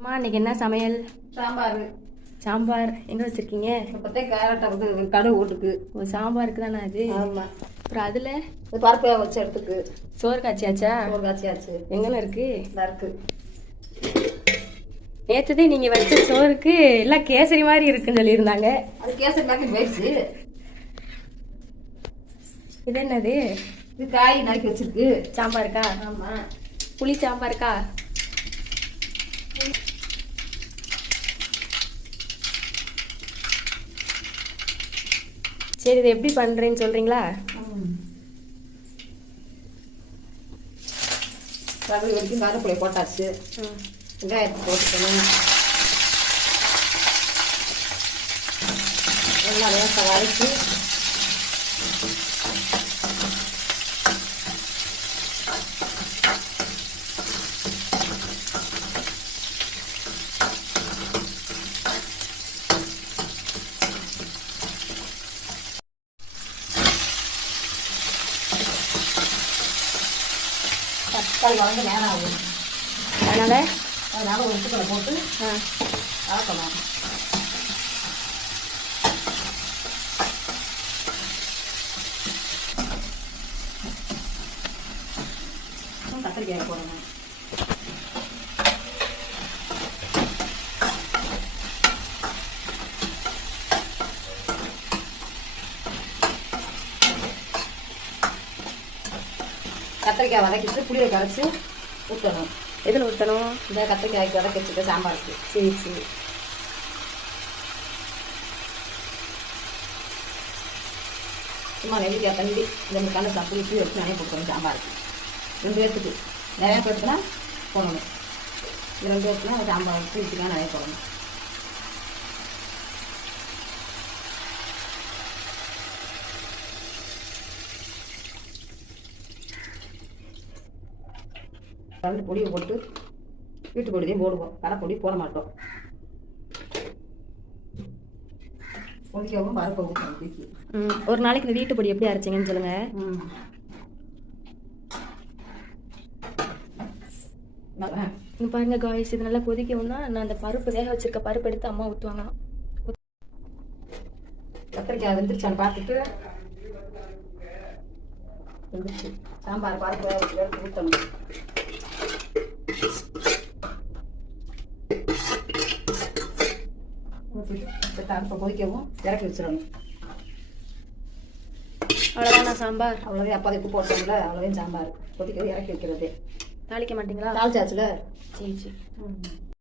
அம்மா இன்னைக்கு என்ன சமையல்? சாம்பார். சாம்பார் எங்கே வச்சுருக்கீங்க? இப்போத்தே கேரட்டை வந்து கடுகு ஓட்டுக்கு. ஓ, சாம்பாருக்கு தானே அது? ஆமாம். அப்புறம் அதில் பருப்பு வச்சு எடுத்துக்கு. சோறு காய்ச்சியாச்சா? சோறு காய்ச்சியாச்சு. எங்கன்னு இருக்கு? இதாக இருக்கு. நேற்றுதே நீங்கள் வச்ச சோறுக்கு எல்லாம் கேசரி மாதிரி இருக்குன்னு சொல்லியிருந்தாங்க. அது கேசரி மாதிரி போயிடுச்சு. இது என்னது? இது காய் நறுக்கி வச்சிருக்கு. சாம்பாருக்கா? ஆமாம். புளி சாம்பாருக்கா? சரி, இது எப்படி பண்ணுறேன்னு சொல்கிறீங்களா? ரவை வரைக்கும் கருவேப்பிலையை போட்டாச்சு. வெங்காயத்தை போட்டுக்கணும். நல்லா லேசாக வதக்கி தக்காளி வளர்ந்து நேரம் ஆகும். அதனால் ஒரு உப்புக்களை போட்டு வளர்க்கணும். கத்திரிக்காய் போடணும். கத்திரிக்காய் வதக்கிட்டு புளியை கரைச்சி ஊற்றணும். எதில் ஊற்றணும்? இந்த கத்திரிக்காய்க்கு வதக்கி வச்சுக்க சாம்பாருக்கு. சரி சரி. சும்மா நெல்லிக்காய் தண்ணி இந்த கலசா புளிச்சு வச்சு நிறைய போட்டுக்கணும் சாம்பாருக்கு. 2 பேர்த்துக்கு நிறையா போட்டுனா போடணும். 2 பேர்த்துனா சாம்பார் புளிச்சுக்கலாம் நிறைய போடணும். கலந்து பொடியை போட்டு வீட்டு பொடியும் போடுவோம். கரைப்பொடி போட மாட்டோம். பொடிக்கவும் பருப்பை ஊற்றணும். ஒரு நாளைக்கு இந்த வீட்டு பொடி எப்படி அரைச்சிங்கன்னு சொல்லுங்க. பாருங்க காய்ஸ், இது நல்லா கொதிக்கவும்னா நான் அந்த பருப்பு வேக வச்சிருக்க பருப்பு எடுத்து அம்மா ஊற்றுவாங்க. கத்திரிக்காய் வெந்துருச்சான்னு பார்த்துட்டு சாம்பார் பருப்பு எடுத்து ஊற்றணும். பருப்பை கொதிக்கவும் இறக்கி வச்சிடணும். அவ்வளோதானா சாம்பார்? அவ்வளோவே அப்போதை உப்பு போட்டோம்ல, அவ்வளோவே சாம்பார் கொதிக்கவும் இறக்கி வைக்கிறது. தாளிக்க மாட்டீங்களா? தாளிச்சாச்சுல. சரி சரி.